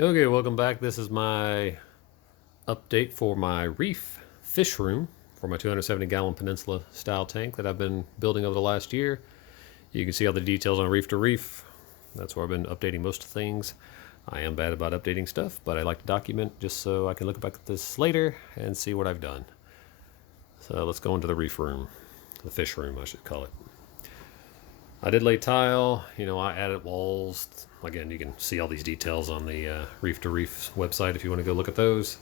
Okay, welcome back. This is my update for my reef fish room for my 270-gallon peninsula style tank that I've been building over the last year. You can see all the details on reef to reef. That's where I've been updating most things. I am bad about updating stuff, but I like to document just so I can look back at this later and see what I've done. So let's go into the reef room, the fish room I should call it. I did lay tile, I added walls. Again, you can see all these details on the Reef to Reef website if you want to go look at those.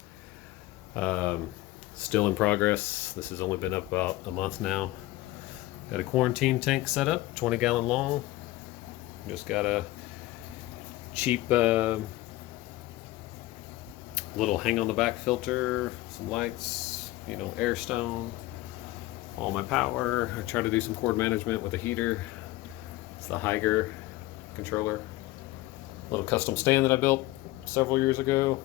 Still in progress. This has only been up about a month now. Got a quarantine tank set up, 20-gallon long. Just got a cheap little hang on the back filter, some lights, air stone, all my power. I try to do some cord management with a heater. It's the Higer controller. Little custom stand that I built several years ago.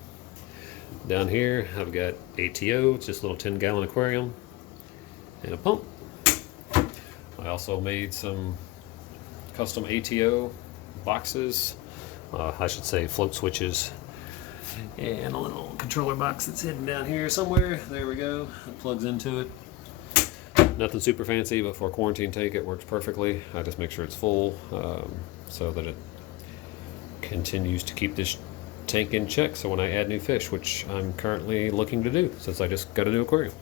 Down here I've got ATO, it's just a little 10-gallon aquarium and a pump. I also made some custom ATO boxes, I should say float switches, and a little controller box that's hidden down here somewhere. There we go, it plugs into it. Nothing super fancy, but for a quarantine tank it works perfectly. I just make sure it's full so that it continues to keep this tank in check, so when I add new fish, which I'm currently looking to do since I just got a new aquarium.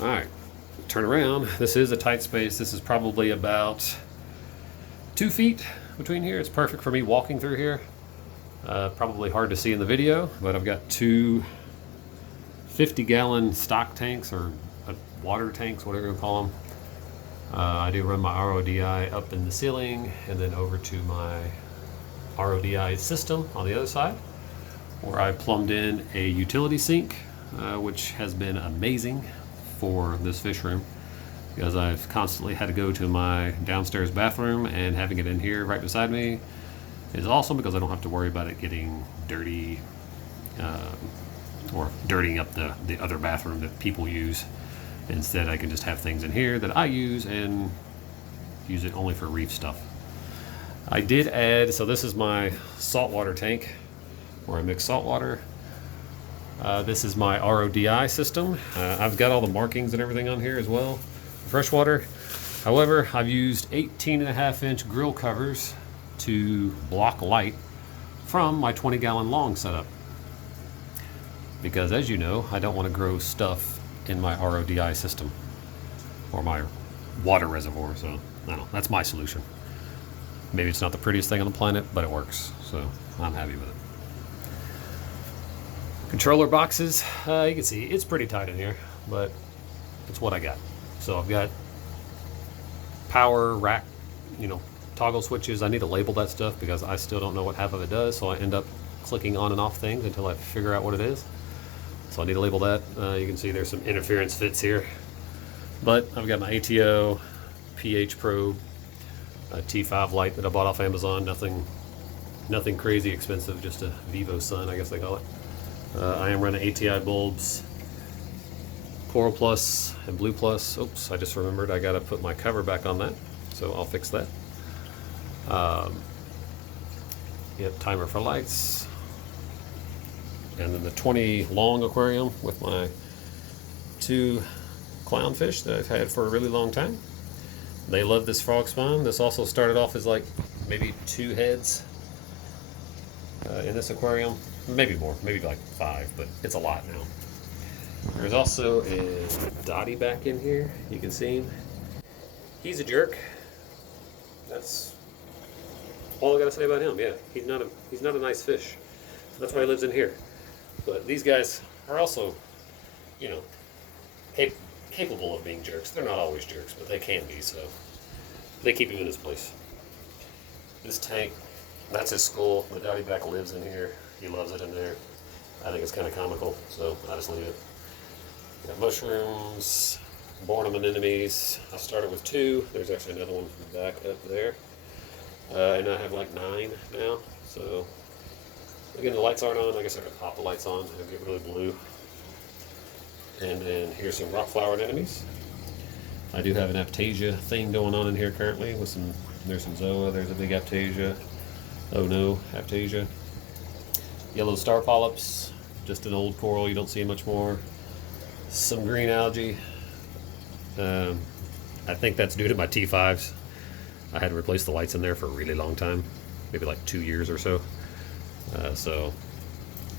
Alright, turn around. This is a tight space. This is probably about 2 feet between here. It's perfect for me walking through here. Probably hard to see in the video, but I've got two 50-gallon stock tanks, or water tanks, whatever you call them. I do run my RODI up in the ceiling and then over to my RODI system on the other side, where I plumbed in a utility sink, which has been amazing for this fish room because I've constantly had to go to my downstairs bathroom, and having it in here right beside me is awesome because I don't have to worry about it getting dirty or dirtying up the other bathroom that people use. Instead, I can just have things in here that I use and use it only for reef stuff. I did add, so this is my saltwater tank where I mix saltwater. This is my RODI system. I've got all the markings and everything on here as well, freshwater. However, I've used 18.5-inch grill covers to block light from my 20-gallon long setup. Because as you know, I don't want to grow stuff in my RODI system or my water reservoir, so I don't know, that's my solution. Maybe it's not the prettiest thing on the planet, but it works, so I'm happy with it. Controller boxes, you can see it's pretty tight in here, but it's what I got. So I've got power rack, toggle switches. I need to label that stuff because I still don't know what half of it does, so I end up clicking on and off things until I figure out what it is. So I need to label that. You can see there's some interference fits here. But I've got my ATO, pH probe, a T5 light that I bought off Amazon. Nothing crazy expensive, just a Vivo Sun, I guess they call it. I am running ATI bulbs, Coral Plus and Blue Plus. Oops, I just remembered I gotta put my cover back on that, so I'll fix that. Yep, timer for lights. And then the 20 long aquarium with my two clownfish that I've had for a really long time. They love this frog spawn. This also started off as like maybe 2 heads in this aquarium. Maybe more, maybe like 5, but it's a lot now. There's also a Dottie back in here. You can see him. He's a jerk. That's all I gotta say about him. Yeah, he's not a nice fish. That's why he lives in here. But these guys are also, capable of being jerks. They're not always jerks, but they can be, so they keep him in his place. This tank, that's his school. The Dottie back lives in here. He loves it in there. I think it's kind of comical, so I just leave it. Got mushrooms, bornum anemones. I started with 2. There's actually another one back up there. And I have like 9 now, so again, the lights aren't on. I guess I could pop the lights on and get really blue. And then here's some rock flower anemones. I do have an Aptasia thing going on in here currently with there's some Zoa, there's a big Aptasia. Oh no, Aptasia. Yellow star polyps, just an old coral, you don't see much more. Some green algae. I think that's due to my T5s. I had to replace the lights in there for a really long time, maybe like 2 years or so. So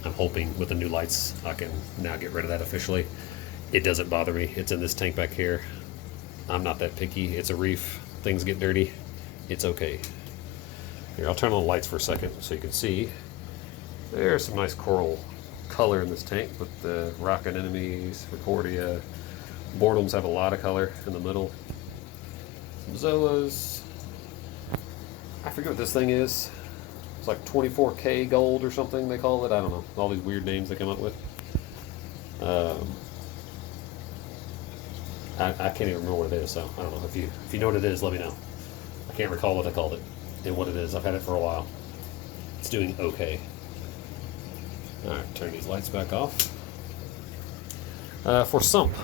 I'm hoping with the new lights I can now get rid of that officially. It doesn't bother me. It's in this tank back here. I'm not that picky. It's a reef. Things get dirty. It's okay. Here, I'll turn on the lights for a second so you can see. There's some nice coral color in this tank with the rock anemones, Recordia. Boredoms have a lot of color in the middle. Some zoas. I forget what this thing is. It's like 24K gold or something they call it. I don't know. All these weird names they come up with. I can't even remember what it is, so I don't know. If you know what it is, let me know. I can't recall what they called it and what it is. I've had it for a while. It's doing okay. Alright, turn these lights back off. For sump.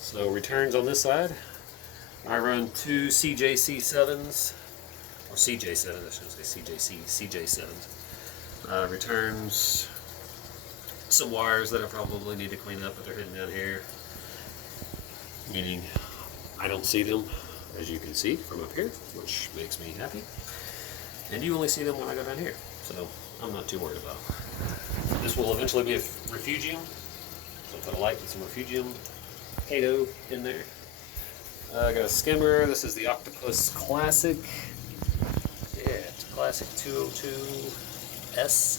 So returns on this side. I run 2 CJC7s, or CJ7s, I shouldn't say CJC, CJ7s. Returns some wires that I probably need to clean up, but they're hidden down here. Meaning I don't see them, as you can see from up here, which makes me happy. And you only see them when I go down here, so I'm not too worried about it. This will eventually be a refugium, so put a light with some refugium Kato in there. I got a skimmer. This is the Octopus Classic. Yeah, it's Classic 202S.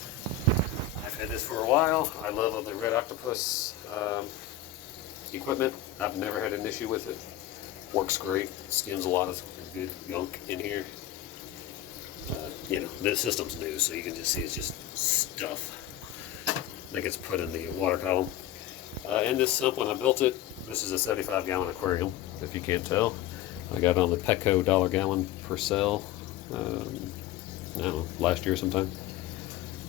I've had this for a while. I love the red octopus equipment. I've never had an issue with it. Works great. Skims a lot of good gunk in here. You know, this system's new, so you can just see it's just stuff that gets put in the water column. And this sump, when I built it, this is a 75-gallon aquarium, if you can't tell. I got it on the Petco $1 gallon per sale, I don't know, last year sometime.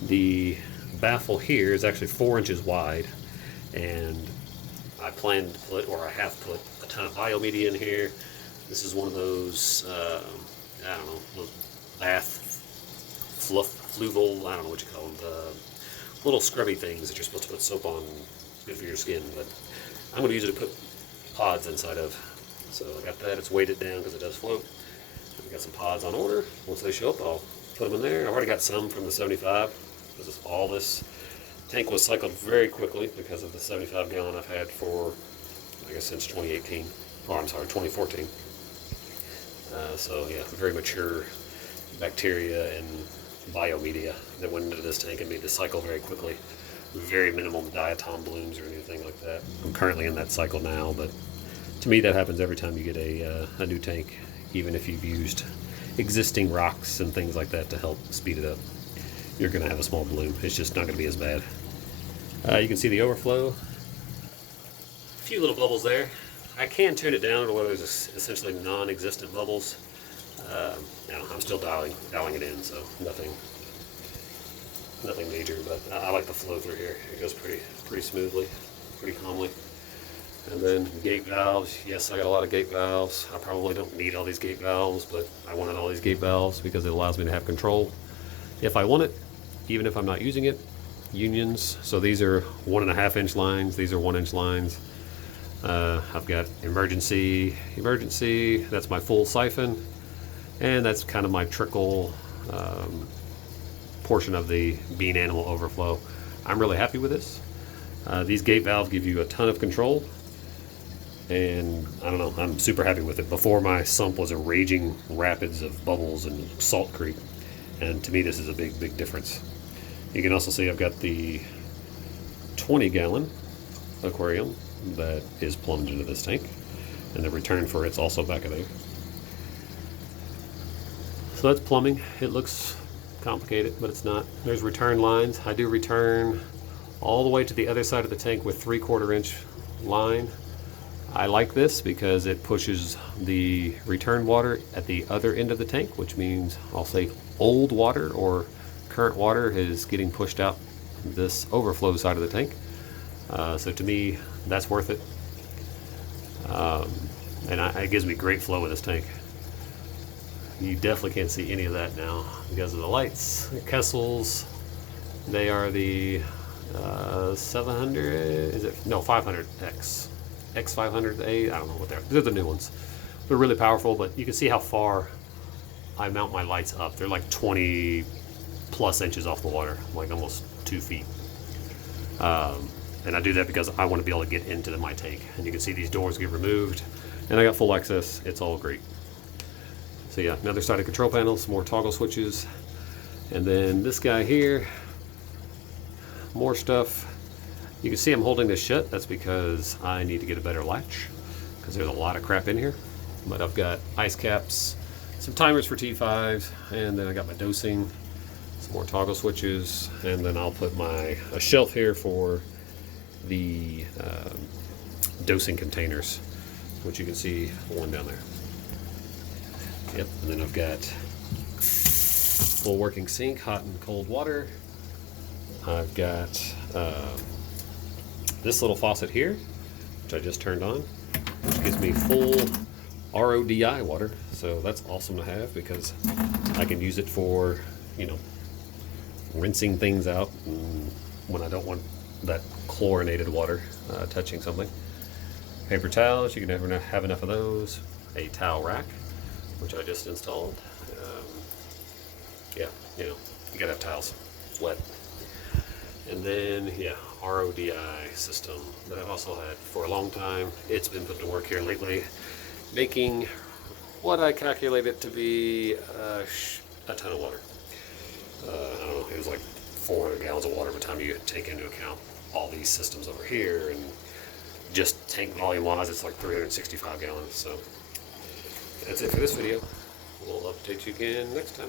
The baffle here is actually 4 inches wide, and I plan to put, or I have put, a ton of biomedia in here. This is one of those, I don't know, those bath fluval, I don't know what you call them, little scrubby things that you're supposed to put soap on, good for your skin, but I'm going to use it to put pods inside of. So I got that, it's weighted down because it does float. I've got some pods on order. Once they show up, I'll put them in there. I've already got some from the 75. This tank was cycled very quickly because of the 75 gallon I've had for, I guess, since 2018. Or I'm sorry, 2014. So yeah, very mature bacteria and biomedia that went into this tank and made this cycle very quickly. Very minimal diatom blooms or anything like that. I'm currently in that cycle now, but to me that happens every time you get a new tank, even if you've used existing rocks and things like that to help speed it up. You're going to have a small bloom. It's just not going to be as bad. You can see the overflow. A few little bubbles there. I can tune it down to where there's essentially non-existent bubbles. Now I'm still dialing it in, so nothing major, but I like the flow through here. It goes pretty smoothly, pretty calmly. And then gate valves. Yes, I got a lot of gate valves. I probably don't need all these gate valves, but I wanted all these gate valves because it allows me to have control if I want it, even if I'm not using it. Unions. So these are 1.5 inch lines. These are 1 inch lines. I've got emergency. That's my full siphon, and that's kind of my trickle portion of the bean animal overflow. I'm really happy with this. These gate valves give you a ton of control, and I don't know, I'm super happy with it. Before, my sump was a raging rapids of bubbles and salt creep, and to me this is a big difference. You can also see I've got the 20 gallon aquarium that is plumbed into this tank, and the return for it's also back of there. So that's plumbing. It looks complicated, but it's not. There's return lines. I do return all the way to the other side of the tank with 3/4 inch line. I like this because it pushes the return water at the other end of the tank, which means I'll say old water or current water is getting pushed out this overflow side of the tank. So to me, that's worth it. And it gives me great flow in this tank. You definitely can't see any of that now because of the lights. The Kessels, they are the 700, is it? No, 500X. X500A, I don't know what they're the new ones. They're really powerful, but you can see how far I mount my lights up. They're like 20 plus inches off the water, like almost 2 feet. And I do that because I want to be able to get into my tank. And you can see these doors get removed, and I got full access. It's all great. So yeah, another side of control panel, some more toggle switches. And then this guy here, more stuff. You can see I'm holding this shut. That's because I need to get a better latch because there's a lot of crap in here. But I've got ice caps, some timers for T5s, and then I got my dosing, some more toggle switches, and then I'll put a shelf here for the dosing containers, which you can see one down there. Yep, and then I've got full working sink, hot and cold water. I've got this little faucet here, which I just turned on, which gives me full RODI water. So that's awesome to have because I can use it for, rinsing things out when I don't want that chlorinated water touching something. Paper towels, you can never have enough of those. A towel rack, which I just installed. Yeah, you gotta have towels, wet. And then, yeah, RODI system that I've also had for a long time. It's been put to work here lately, making what I calculated to be a ton of water. I don't know, it was like 400 gallons of water by the time you take into account all these systems over here, and just tank volume wise, it's like 365 gallons. So that's it for this video. We'll update you again next time.